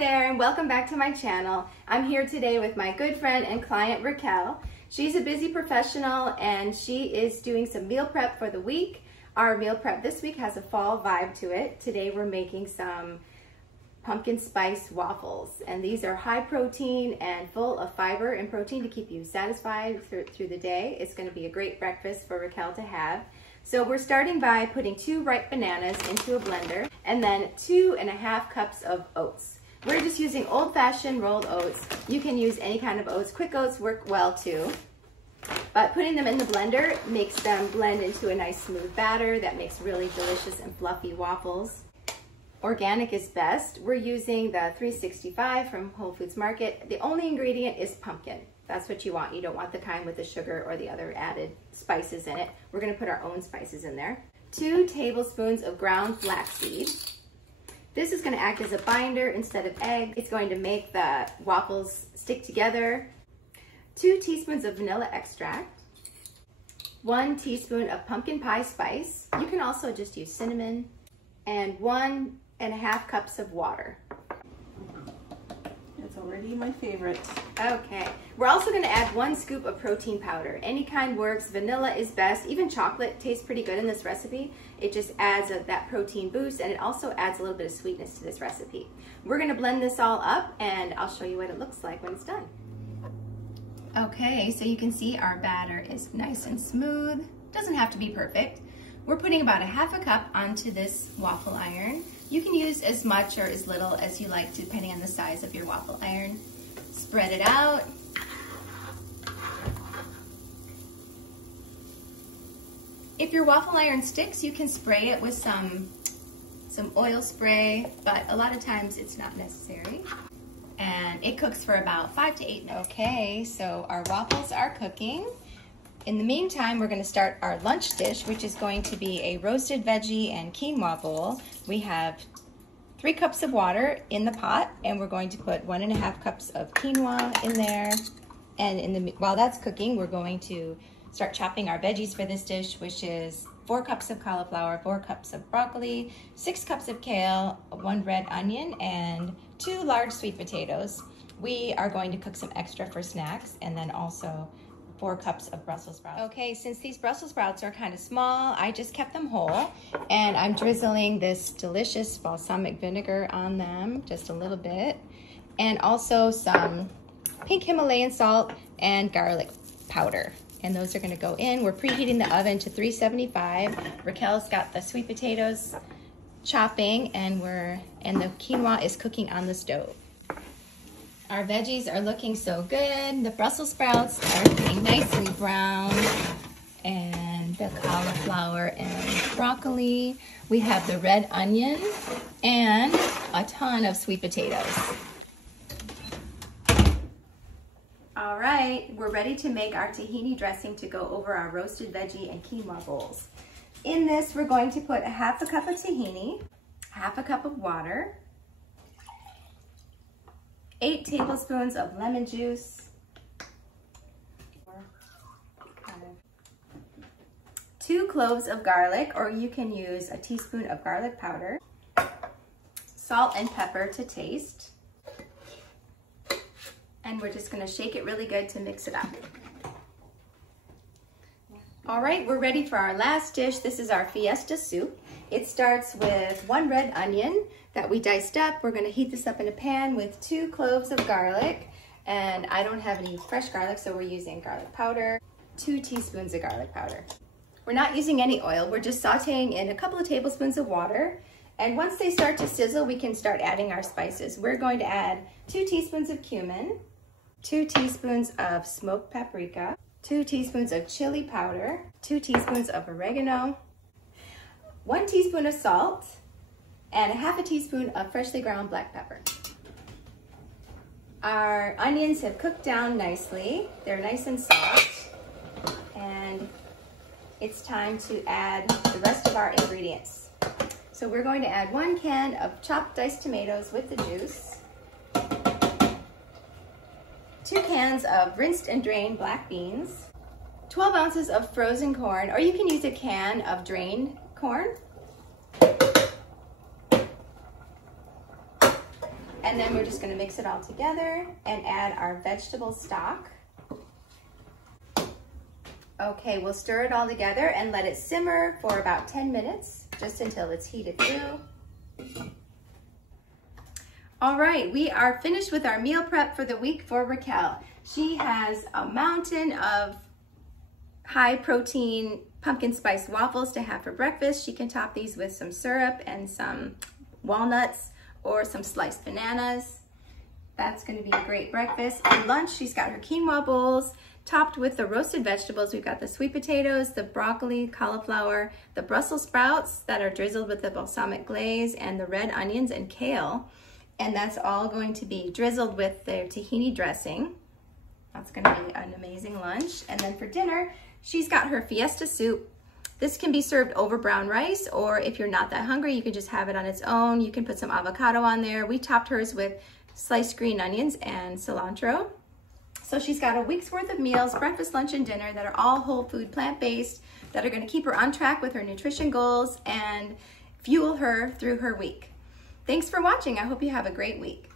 there and welcome back to my channel. I'm here today with my good friend and client Raquel. She's a busy professional and she is doing some meal prep for the week. Our meal prep this week has a fall vibe to it. Today we're making some pumpkin spice waffles, and these are high protein and full of fiber and protein to keep you satisfied through the day. It's going to be a great breakfast for Raquel to have. So we're starting by putting 2 ripe bananas into a blender and then 2½ cups of oats. We're just using old-fashioned rolled oats. You can use any kind of oats. Quick oats work well too. But putting them in the blender makes them blend into a nice smooth batter that makes really delicious and fluffy waffles. Organic is best. We're using the 365 from Whole Foods Market. The only ingredient is pumpkin. That's what you want. You don't want the kind with the sugar or the other added spices in it. We're going to put our own spices in there. 2 tablespoons of ground flaxseed. This is going to act as a binder instead of egg. It's going to make the waffles stick together. 2 teaspoons of vanilla extract. 1 teaspoon of pumpkin pie spice. You can also just use cinnamon. And 1½ cups of water. It's already my favorite. Okay, we're also going to add 1 scoop of protein powder. Any kind works. Vanilla is best. Even chocolate tastes pretty good in this recipe. It just adds that protein boost, and it also adds a little bit of sweetness to this recipe. We're going to blend this all up, and I'll show you what it looks like when it's done. Okay, so you can see our batter is nice and smooth. Doesn't have to be perfect. We're putting about ½ cup onto this waffle iron. You can use as much or as little as you like depending on the size of your waffle iron. Spread it out. If your waffle iron sticks, you can spray it with some oil spray, but a lot of times it's not necessary. And it cooks for about 5 to 8 minutes. Okay, so our waffles are cooking. In the meantime, we're going to start our lunch dish, which is going to be a roasted veggie and quinoa bowl. We have 3 cups of water in the pot, and we're going to put 1½ cups of quinoa in there. And while that's cooking, we're going to start chopping our veggies for this dish, which is 4 cups of cauliflower, 4 cups of broccoli, 6 cups of kale, 1 red onion, and 2 large sweet potatoes. We are going to cook some extra for snacks, and then also 4 cups of Brussels sprouts. Okay, since these Brussels sprouts are kind of small, I just kept them whole, and I'm drizzling this delicious balsamic vinegar on them, just a little bit, and also some pink Himalayan salt and garlic powder. And those are going to go in. We're preheating the oven to 375. Raquel's got the sweet potatoes chopping, and the quinoa is cooking on the stove. Our veggies are looking so good. The Brussels sprouts are getting nice and brown, and the cauliflower and broccoli. We have the red onion and a ton of sweet potatoes. All right, we're ready to make our tahini dressing to go over our roasted veggie and quinoa bowls. In this, we're going to put ½ cup of tahini, ½ cup of water, 8 tablespoons of lemon juice, 2 cloves of garlic, or you can use a teaspoon of garlic powder, salt and pepper to taste, and we're just going to shake it really good to mix it up. All right, we're ready for our last dish. This is our Fiesta Soup. It starts with 1 red onion that we diced up. We're going to heat this up in a pan with 2 cloves of garlic, and I don't have any fresh garlic, so we're using garlic powder, 2 teaspoons of garlic powder. We're not using any oil. We're just sauteing in a couple of tablespoons of water, and once they start to sizzle, we can start adding our spices. We're going to add 2 teaspoons of cumin, 2 teaspoons of smoked paprika, 2 teaspoons of chili powder, 2 teaspoons of oregano, 1 teaspoon of salt, and ½ teaspoon of freshly ground black pepper. Our onions have cooked down nicely. They're nice and soft, and it's time to add the rest of our ingredients. So we're going to add 1 can of chopped diced tomatoes with the juice, 2 cans of rinsed and drained black beans, 12 ounces of frozen corn, or you can use a can of drained corn, And then we're just gonna mix it all together and add our vegetable stock. Okay, we'll stir it all together and let it simmer for about 10 minutes, just until it's heated through. All right, we are finished with our meal prep for the week for Raquel. She has a mountain of high protein pumpkin spice waffles to have for breakfast. She can top these with some syrup and some walnuts or some sliced bananas. That's gonna be a great breakfast. And lunch, she's got her quinoa bowls topped with the roasted vegetables. We've got the sweet potatoes, the broccoli, cauliflower, the Brussels sprouts that are drizzled with the balsamic glaze, and the red onions and kale. And that's all going to be drizzled with their tahini dressing. That's gonna be an amazing lunch. And then for dinner, she's got her Fiesta Soup. This can be served over brown rice, or if you're not that hungry, you can just have it on its own. You can put some avocado on there. We topped hers with sliced green onions and cilantro. So she's got a week's worth of meals, breakfast, lunch, and dinner that are all whole food, plant-based, that are gonna keep her on track with her nutrition goals and fuel her through her week. Thanks for watching. I hope you have a great week.